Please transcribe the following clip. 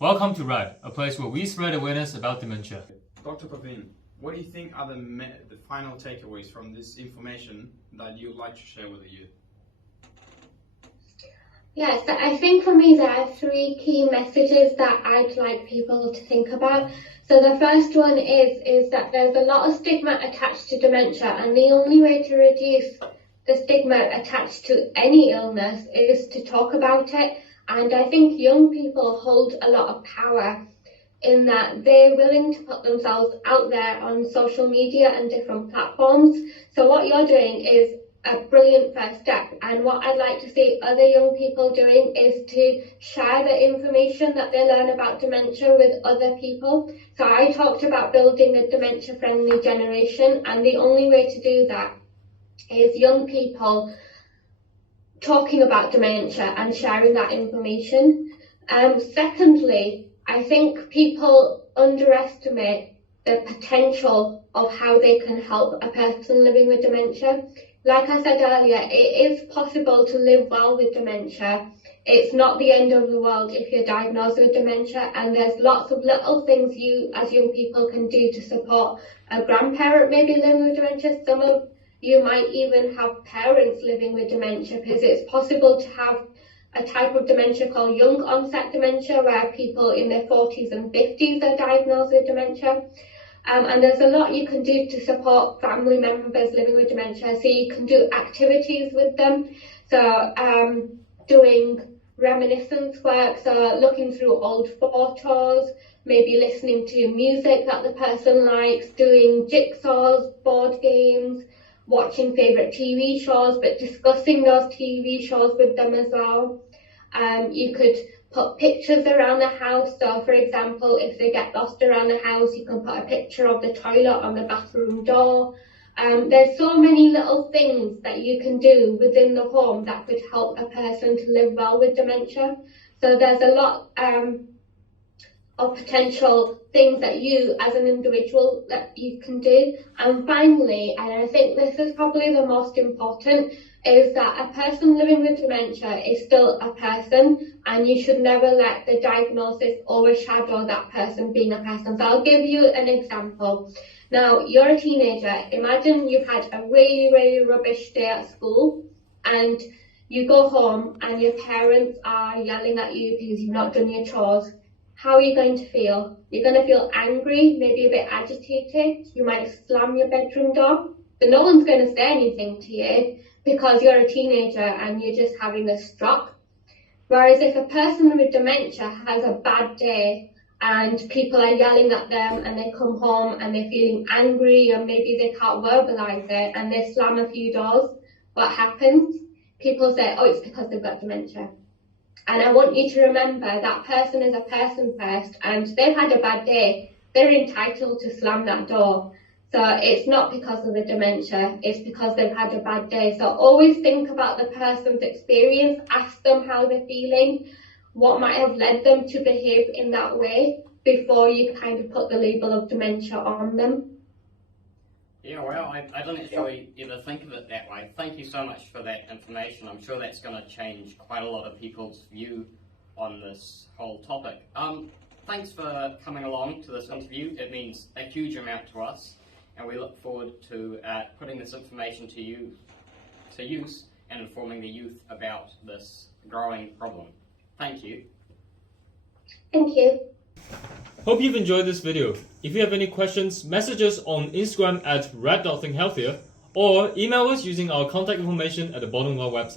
Welcome to RAD, a place where we spread awareness about dementia. Dr. Parveen, what do you think are the final takeaways from this information that you'd like to share with the youth? Yes, I think for me there are three key messages that I'd like people to think about. So the first one is that there's a lot of stigma attached to dementia, and the only way to reduce the stigma attached to any illness is to talk about it. And I think young people hold a lot of power in that they're willing to put themselves out there on social media and different platforms. So what you're doing is a brilliant first step, and what I'd like to see other young people doing is to share the information that they learn about dementia with other people. So I talked about building a dementia-friendly generation, and the only way to do that is young people talking about dementia and sharing that information. Secondly, I think people underestimate the potential of how they can help a person living with dementia. Like I said earlier, it is possible to live well with dementia. It's not the end of the world if you're diagnosed with dementia, and there's lots of little things you as young people can do to support a grandparent maybe living with dementia. Some of you might even have parents living with dementia, because it's possible to have a type of dementia called young onset dementia, where people in their 40s and 50s are diagnosed with dementia. And there's a lot you can do to support family members living with dementia. So you can do activities with them. So doing reminiscence work, so looking through old photos, maybe listening to music that the person likes, doing jigsaws, board games, watching favourite TV shows, but discussing those TV shows with them as well. You could put pictures around the house. So for example, if they get lost around the house, you can put a picture of the toilet on the bathroom door. There's so many little things that you can do within the home that could help a person to live well with dementia. So there's a lot of potential things that you as an individual that you can do. And finally, and I think this is probably the most important, is that a person living with dementia is still a person, and you should never let the diagnosis overshadow that person being a person. So I'll give you an example. Now, you're a teenager. Imagine you've had a really, really rubbish day at school, and you go home and your parents are yelling at you because you've not done your chores. How are you going to feel? You're going to feel angry, maybe a bit agitated. You might slam your bedroom door, but no one's going to say anything to you because you're a teenager and you're just having a stroke. Whereas if a person with dementia has a bad day and people are yelling at them and they come home and they're feeling angry, or maybe they can't verbalise it and they slam a few doors, what happens? People say, oh, it's because they've got dementia. And I want you to remember that person is a person first, and they've had a bad day. They're entitled to slam that door. So it's not because of the dementia, it's because they've had a bad day. So always think about the person's experience, ask them how they're feeling, what might have led them to behave in that way before you kind of put the label of dementia on them. Yeah, well, I didn't actually ever think of it that way. Thank you so much for that information. I'm sure that's going to change quite a lot of people's view on this whole topic. Thanks for coming along to this interview. It means a huge amount to us, and we look forward to putting this information to use and informing the youth about this growing problem. Thank you. Thank you. Hope you've enjoyed this video. If you have any questions, message us on Instagram at rad.thinkhealthier, or email us using our contact information at the bottom of our website.